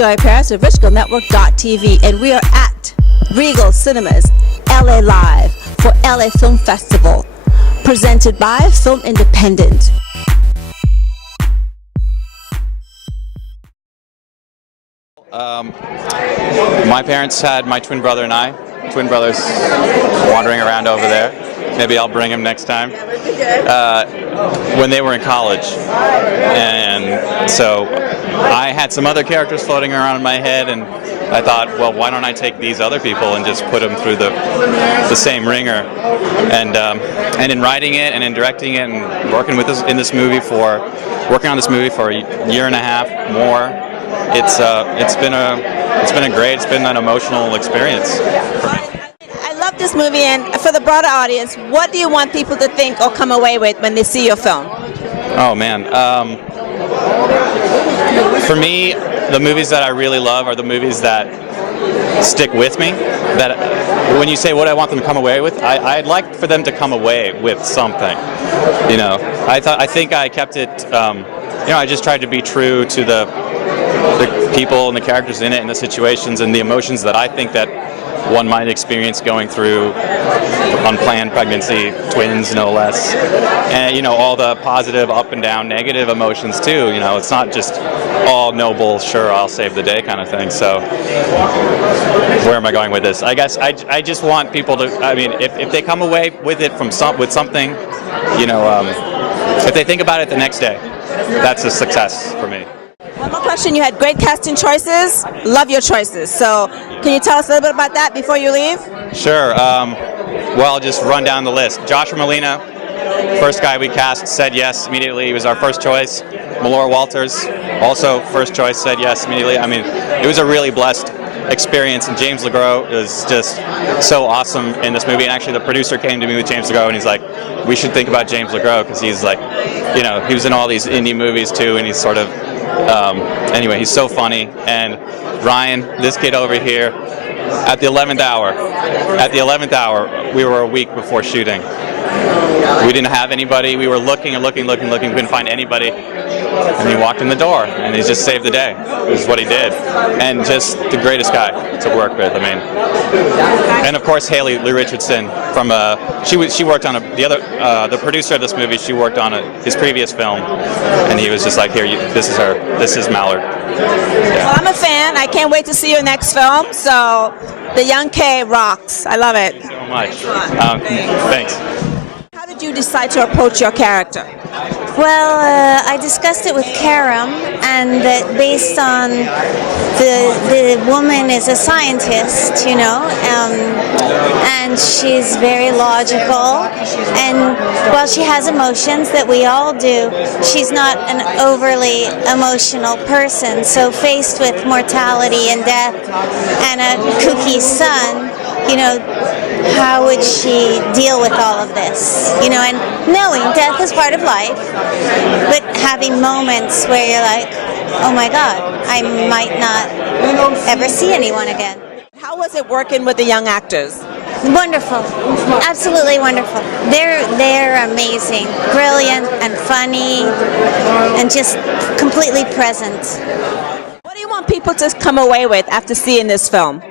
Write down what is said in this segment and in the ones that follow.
Joy Paris with Network.tv, and we are at Regal Cinemas, LA Live for LA Film Festival, presented by Film Independent. My parents had my twin brother and I. Twin brother's wandering around over there. Maybe I'll bring him next time. When they were in college. And so I had some other characters floating around in my head, and I thought, well, why don't I take these other people and just put them through the same ringer? And in writing it and in directing it and working on this movie for a year and a half more, it's been an emotional experience for me. I love this movie, and for the broader audience, what do you want people to think or come away with when they see your film? Oh man, for me, the movies that I really love are the movies that stick with me. That when you say what I want them to come away with, I'd like for them to come away with something. You know, I think I kept it. I just tried to be true to the people and the characters in it and the situations and the emotions that I think that one might experience going through unplanned pregnancy, twins no less, and all the positive up and down negative emotions too. It's not just all noble, sure I'll save the day kind of thing. So where am I going with this? I guess I just want people to, if they come away with it with something, if they think about it the next day, that's a success for me. One more question. You had great casting choices. Love your choices. So can you tell us a little bit about that before you leave? Sure. Well, I'll just run down the list. Joshua Molina, first guy we cast, said yes immediately. He was our first choice. Melora Walters, also first choice, said yes immediately. It was a really blessed experience, and James LeGros is just so awesome in this movie. And actually the producer came to me with James LeGros and he's like, we should think about James LeGros, because he's like, he was in all these indie movies too, and he's sort of anyway, he's so funny. And Ryan, this kid over here, at the 11th hour, we were a week before shooting. We didn't have anybody. We were looking and looking. We couldn't find anybody. And he walked in the door, and he just saved the day. This is what he did. And just the greatest guy to work with, And of course, Haley Lou Richardson, from she worked on the producer of this movie, she worked on his previous film, and he was just like, here, this is her. This is Mallard. Yeah. Well, I'm a fan. I can't wait to see your next film. So the young K rocks. I love it. Thank you so much. Thanks. How did you decide to approach your character? Well, I discussed it with Karam, and that based on the woman is a scientist, and she's very logical, and while she has emotions that we all do, she's not an overly emotional person. So faced with mortality and death and a kooky son, how would she deal with all of this? And knowing death is part of life, but having moments where you're like, oh my God, I might not ever see anyone again. How was it working with the young actors? Wonderful, absolutely wonderful. They're amazing, brilliant and funny, and just completely present. What do you want people to come away with after seeing this film?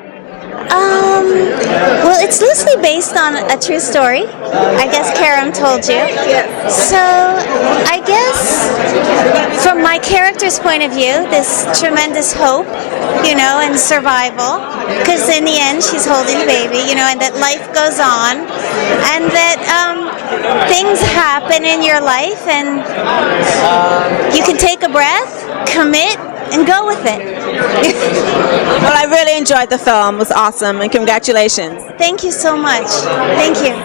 Well, it's loosely based on a true story. I guess Karam told you. So, I guess from my character's point of view, this tremendous hope, and survival, because in the end she's holding the baby, and that life goes on, and that things happen in your life, and you can take a breath, commit, and go with it. Well, I really enjoyed the film. It was awesome, and congratulations. Thank you so much. Thank you.